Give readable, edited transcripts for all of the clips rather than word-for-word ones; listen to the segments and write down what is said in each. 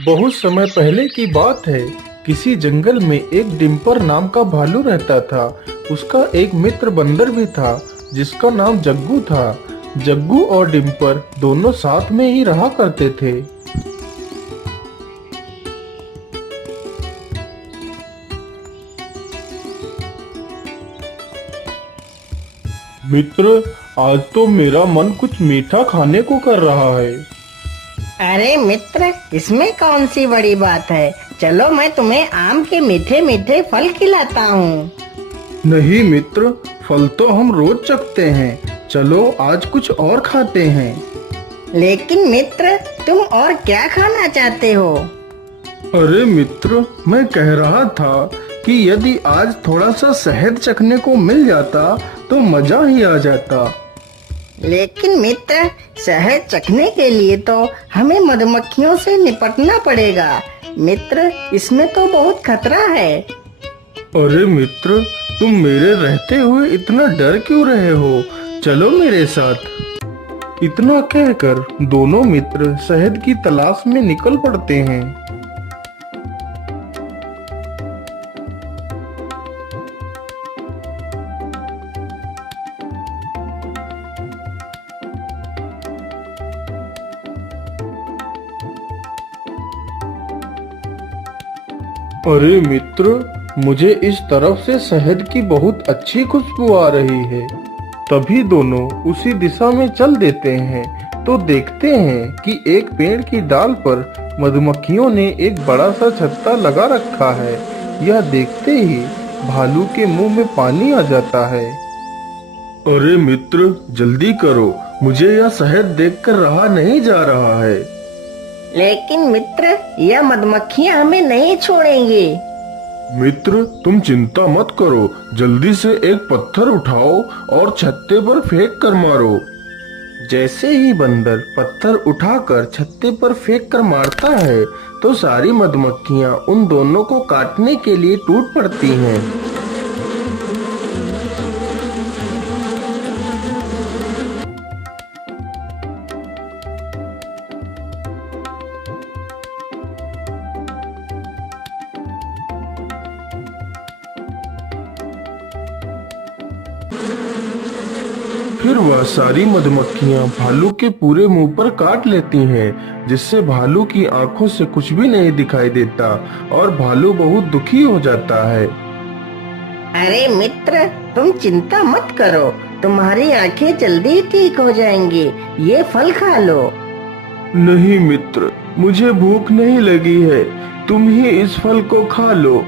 बहुत समय पहले की बात है। किसी जंगल में एक डिम्पर नाम का भालू रहता था। उसका एक मित्र बंदर भी था जिसका नाम जग्गू था। जग्गू और डिम्पर दोनों साथ में ही रहा करते थे। मित्र, आज तो मेरा मन कुछ मीठा खाने को कर रहा है। अरे मित्र, इसमें कौन सी बड़ी बात है। चलो मैं तुम्हें आम के मीठे मीठे फल खिलाता हूँ। नहीं मित्र, फल तो हम रोज चखते हैं। चलो आज कुछ और खाते हैं। लेकिन मित्र, तुम और क्या खाना चाहते हो? अरे मित्र, मैं कह रहा था कि यदि आज थोड़ा सा शहद चखने को मिल जाता तो मजा ही आ जाता। लेकिन मित्र, शहद चखने के लिए तो हमें मधुमक्खियों से निपटना पड़ेगा। मित्र, इसमें तो बहुत खतरा है। अरे मित्र, तुम मेरे रहते हुए इतना डर क्यों रहे हो? चलो मेरे साथ। इतना कहकर दोनों मित्र शहद की तलाश में निकल पड़ते हैं। अरे मित्र, मुझे इस तरफ से शहद की बहुत अच्छी खुशबू आ रही है। तभी दोनों उसी दिशा में चल देते हैं तो देखते हैं कि एक पेड़ की डाल पर मधुमक्खियों ने एक बड़ा सा छत्ता लगा रखा है। यह देखते ही भालू के मुंह में पानी आ जाता है। अरे मित्र, जल्दी करो, मुझे यह शहद देखकर रहा नहीं जा रहा है। लेकिन मित्र, यह मधुमक्खियाँ हमें नहीं छोड़ेंगी। मित्र, तुम चिंता मत करो, जल्दी से एक पत्थर उठाओ और छत्ते पर फेंक कर मारो। जैसे ही बंदर पत्थर उठाकर छत्ते पर फेंक कर मारता है तो सारी मधुमक्खियां उन दोनों को काटने के लिए टूट पड़ती हैं। फिर वह सारी मधुमक्खियां भालू के पूरे मुंह पर काट लेती हैं, जिससे भालू की आंखों से कुछ भी नहीं दिखाई देता और भालू बहुत दुखी हो जाता है। अरे मित्र, तुम चिंता मत करो, तुम्हारी आंखें जल्दी ठीक हो जाएंगी। ये फल खा लो। नहीं मित्र, मुझे भूख नहीं लगी है, तुम ही इस फल को खा लो।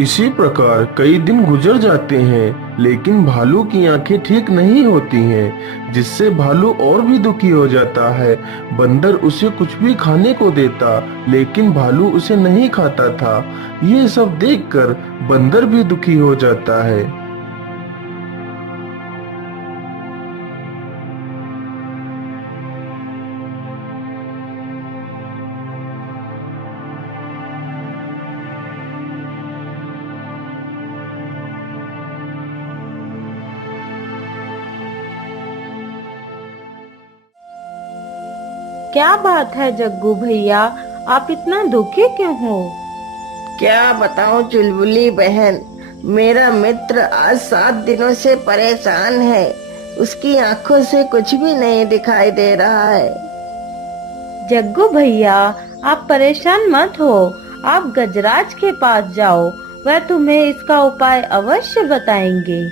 इसी प्रकार कई दिन गुजर जाते हैं, लेकिन भालू की आंखें ठीक नहीं होती हैं, जिससे भालू और भी दुखी हो जाता है। बंदर उसे कुछ भी खाने को देता, लेकिन भालू उसे नहीं खाता था। ये सब देखकर बंदर भी दुखी हो जाता है। क्या बात है जग्गू भैया, आप इतना दुखी क्यों हो? क्या बताऊं चुलबुली बहन, मेरा मित्र आज 7 दिनों से परेशान है। उसकी आंखों से कुछ भी नहीं दिखाई दे रहा है। जग्गू भैया, आप परेशान मत हो, आप गजराज के पास जाओ, वह तुम्हें इसका उपाय अवश्य बताएंगे।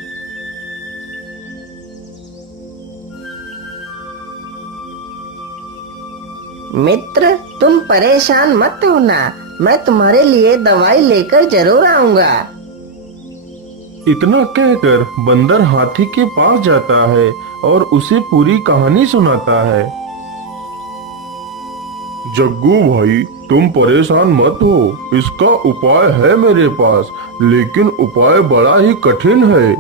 मित्र, तुम परेशान मत होना, मैं तुम्हारे लिए दवाई लेकर जरूर आऊंगा। इतना कहकर बंदर हाथी के पास जाता है और उसे पूरी कहानी सुनाता है। जग्गू भाई, तुम परेशान मत हो, इसका उपाय है मेरे पास, लेकिन उपाय बड़ा ही कठिन है।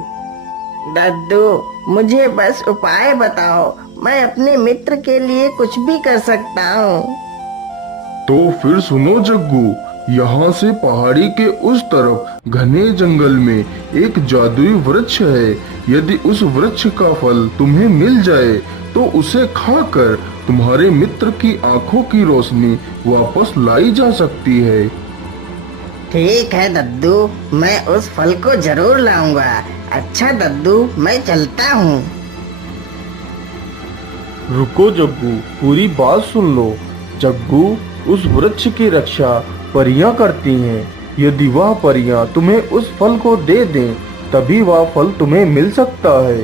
दद्दू, मुझे बस उपाय बताओ, मैं अपने मित्र के लिए कुछ भी कर सकता हूँ। तो फिर सुनो जग्गू, यहाँ से पहाड़ी के उस तरफ घने जंगल में एक जादुई वृक्ष है। यदि उस वृक्ष का फल तुम्हें मिल जाए तो उसे खाकर तुम्हारे मित्र की आंखों की रोशनी वापस लाई जा सकती है। ठीक है दद्दू, मैं उस फल को जरूर लाऊंगा। अच्छा दद्दू, मैं चलता हूँ। रुको जग्गू, पूरी बात सुन लो। जग्गू, उस वृक्ष की रक्षा परियां करती हैं। यदि वह परियां तुम्हें उस फल को दे दें तभी वह फल तुम्हें मिल सकता है।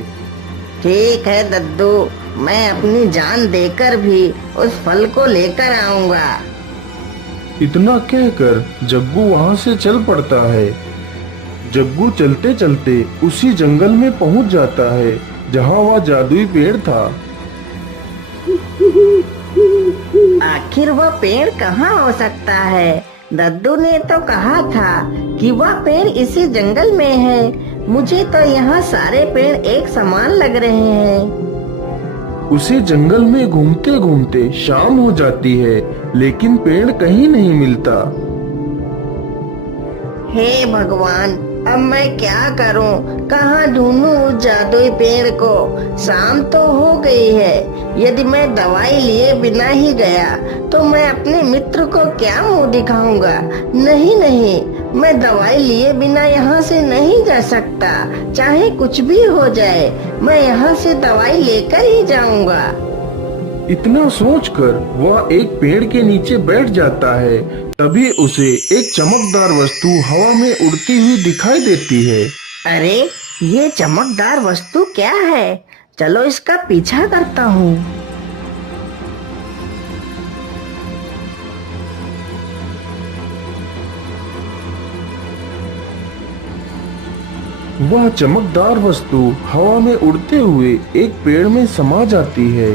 ठीक है दद्दू, मैं अपनी जान देकर भी उस फल को लेकर आऊंगा। इतना कहकर जग्गू वहाँ से चल पड़ता है। जग्गू चलते चलते उसी जंगल में पहुँच जाता है जहाँ वह जादुई पेड़ था। आखिर वह पेड़ कहाँ हो सकता है? दद्दू ने तो कहा था कि वह पेड़ इसी जंगल में है। मुझे तो यहाँ सारे पेड़ एक समान लग रहे हैं। उसी जंगल में घूमते घूमते शाम हो जाती है, लेकिन पेड़ कहीं नहीं मिलता। हे भगवान, अब मैं क्या करूं? कहाँ ढूंढूं उस जादुई पेड़ को? शाम तो हो गई है। यदि मैं दवाई लिए बिना ही गया तो मैं अपने मित्र को क्या मुंह दिखाऊंगा? नहीं नहीं, मैं दवाई लिए बिना यहाँ से नहीं जा सकता। चाहे कुछ भी हो जाए, मैं यहाँ से दवाई लेकर ही जाऊंगा। इतना सोचकर वह एक पेड़ के नीचे बैठ जाता है। तभी उसे एक चमकदार वस्तु हवा में उड़ती हुई दिखाई देती है। अरे, ये चमकदार वस्तु क्या है? चलो इसका पीछा करता हूँ। वह चमकदार वस्तु हवा में उड़ते हुए एक पेड़ में समा जाती है।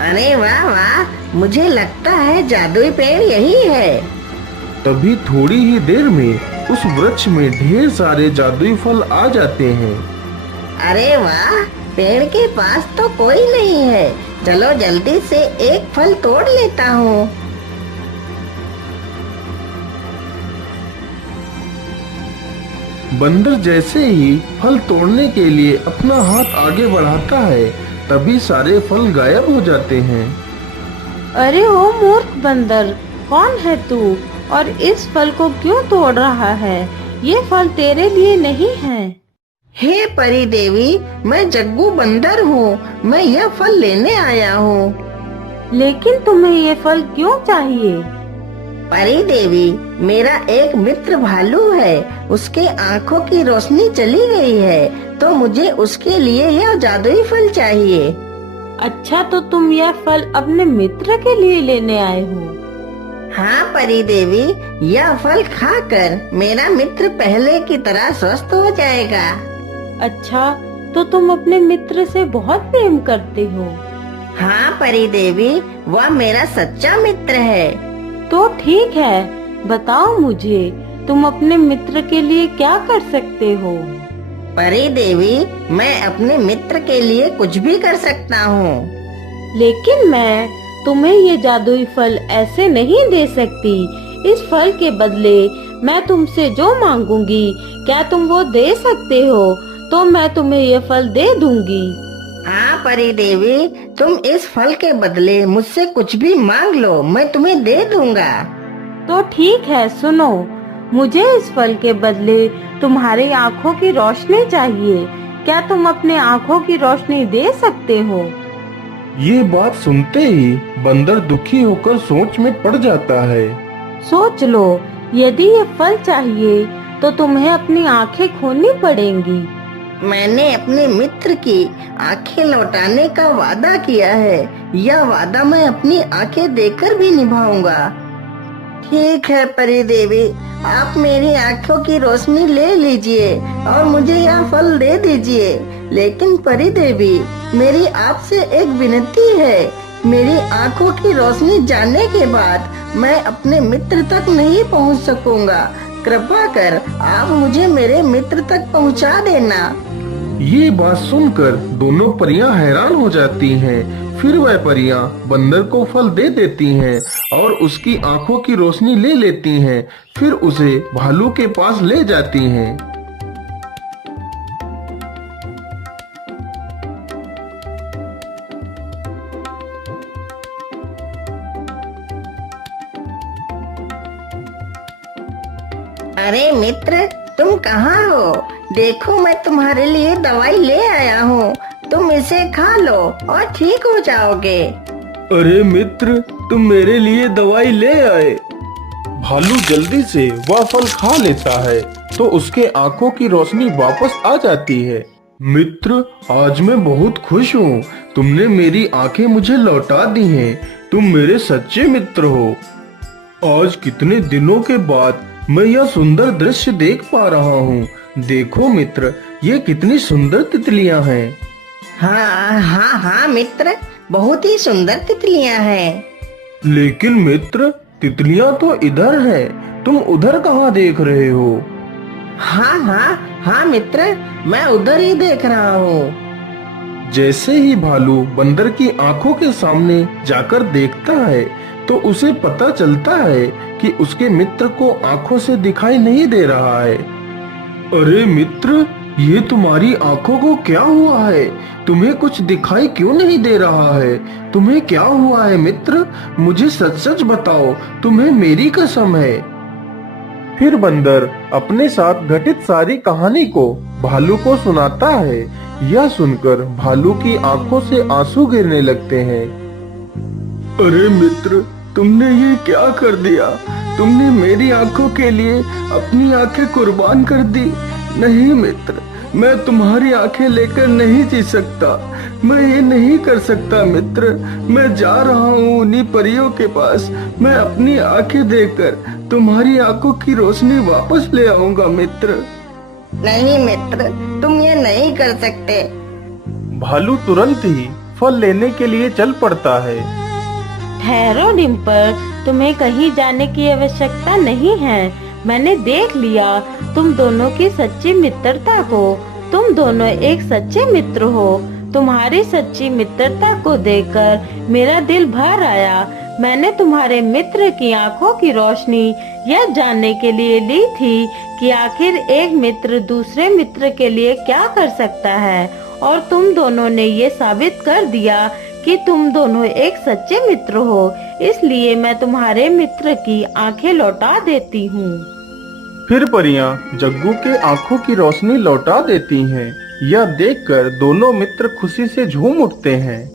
अरे वाह वाह, मुझे लगता है जादुई पेड़ यही है। तभी थोड़ी ही देर में उस वृक्ष में ढेर सारे जादुई फल आ जाते हैं। अरे वाह, पेड़ के पास तो कोई नहीं है। चलो जल्दी से एक फल तोड़ लेता हूँ। बंदर जैसे ही फल तोड़ने के लिए अपना हाथ आगे बढ़ाता है, तभी सारे फल गायब हो जाते हैं। अरे ओ मूर्ख बंदर, कौन है तू और इस फल को क्यों तोड़ रहा है? ये फल तेरे लिए नहीं है। हे परी देवी, मैं जग्गू बंदर हूँ। मैं यह फल लेने आया हूँ। लेकिन तुम्हें ये फल क्यों चाहिए? परी देवी, मेरा एक मित्र भालू है। उसके आँखों की रोशनी चली गई है, तो मुझे उसके लिए यह जादुई फल चाहिए। अच्छा, तो तुम यह फल अपने मित्र के लिए लेने आए हो? हाँ परी देवी, यह फल खाकर मेरा मित्र पहले की तरह स्वस्थ हो जाएगा। अच्छा, तो तुम अपने मित्र से बहुत प्रेम करते हो? हाँ परी देवी, वह मेरा सच्चा मित्र है। तो ठीक है, बताओ मुझे, तुम अपने मित्र के लिए क्या कर सकते हो? परी देवी, मैं अपने मित्र के लिए कुछ भी कर सकता हूँ। लेकिन मैं तुम्हें ये जादुई फल ऐसे नहीं दे सकती। इस फल के बदले मैं तुमसे जो मांगूंगी, क्या तुम वो दे सकते हो? तो मैं तुम्हें ये फल दे दूंगी। हाँ परी देवी, तुम इस फल के बदले मुझसे कुछ भी मांग लो, मैं तुम्हें दे दूंगा। तो ठीक है, सुनो, मुझे इस फल के बदले तुम्हारी आँखों की रोशनी चाहिए। क्या तुम अपने आँखों की रोशनी दे सकते हो? ये बात सुनते ही बंदर दुखी होकर सोच में पड़ जाता है। सोच लो, यदि ये फल चाहिए तो तुम्हें अपनी आँखें खोनी पड़ेंगी। मैंने अपने मित्र की आंखें लौटाने का वादा किया है। यह वादा मैं अपनी आंखें देकर भी निभाऊंगा। ठीक है परी देवी, आप मेरी आंखों की रोशनी ले लीजिए और मुझे यह फल दे दीजिए। लेकिन परी देवी, मेरी आपसे एक विनती है। मेरी आंखों की रोशनी जाने के बाद मैं अपने मित्र तक नहीं पहुंच सकूंगा। कृपा कर आप मुझे मेरे मित्र तक पहुंचा देना। ये बात सुनकर दोनों परियां हैरान हो जाती हैं। फिर वह परियां बंदर को फल दे देती हैं और उसकी आंखों की रोशनी ले लेती हैं। फिर उसे भालू के पास ले जाती हैं। अरे मित्र, तुम कहाँ हो? देखो, मैं तुम्हारे लिए दवाई ले आया हूँ। तुम इसे खा लो और ठीक हो जाओगे। अरे मित्र, तुम मेरे लिए दवाई ले आए। भालू जल्दी से वह फल खा लेता है तो उसके आंखों की रोशनी वापस आ जाती है। मित्र, आज मैं बहुत खुश हूँ। तुमने मेरी आंखें मुझे लौटा दी हैं। तुम मेरे सच्चे मित्र हो। आज कितने दिनों के बाद मैं यह सुंदर दृश्य देख पा रहा हूँ। देखो मित्र, ये कितनी सुंदर तितलियाँ हैं। हाँ हाँ हाँ मित्र, बहुत ही सुंदर तितलियाँ हैं। लेकिन मित्र, तितलियाँ तो इधर हैं। तुम उधर कहाँ देख रहे हो? हाँ हाँ हाँ मित्र, मैं उधर ही देख रहा हूँ। जैसे ही भालू बंदर की आंखों के सामने जाकर देखता है तो उसे पता चलता है कि उसके मित्र को आंखों से दिखाई नहीं दे रहा है। अरे मित्र, ये तुम्हारी आंखों को क्या हुआ है? तुम्हें कुछ दिखाई क्यों नहीं दे रहा है? तुम्हें क्या हुआ है मित्र? मुझे सच सच बताओ, तुम्हें मेरी कसम है। फिर बंदर अपने साथ घटित सारी कहानी को भालू को सुनाता है। यह सुनकर भालू की आंखों से आंसू गिरने लगते हैं। अरे मित्र, तुमने ये क्या कर दिया? तुमने मेरी आंखों के लिए अपनी आंखें कुर्बान कर दी। नहीं मित्र, मैं तुम्हारी आंखें लेकर नहीं जी सकता। मैं ये नहीं कर सकता मित्र। मैं जा रहा हूँ उन्हीं परियों के पास। मैं अपनी आंखें देकर तुम्हारी आंखों की रोशनी वापस ले आऊंगा मित्र। नहीं मित्र, तुम ये नहीं कर सकते। भालू तुरंत ही फल लेने के लिए चल पड़ता है। ठहरो डिम्पल, तुम्हें कहीं जाने की आवश्यकता नहीं है। मैंने देख लिया तुम दोनों की सच्ची मित्रता को। तुम दोनों एक सच्चे मित्र हो। तुम्हारी सच्ची मित्रता को देखकर मेरा दिल भर आया। मैंने तुम्हारे मित्र की आंखों की रोशनी यह जानने के लिए ली थी कि आखिर एक मित्र दूसरे मित्र के लिए क्या कर सकता है, और तुम दोनों ने ये साबित कर दिया कि तुम दोनों एक सच्चे मित्र हो। इसलिए मैं तुम्हारे मित्र की आंखें लौटा देती हूँ। फिर परियां जग्गू के आंखों की रोशनी लौटा देती हैं। यह देखकर दोनों मित्र खुशी से झूम उठते हैं।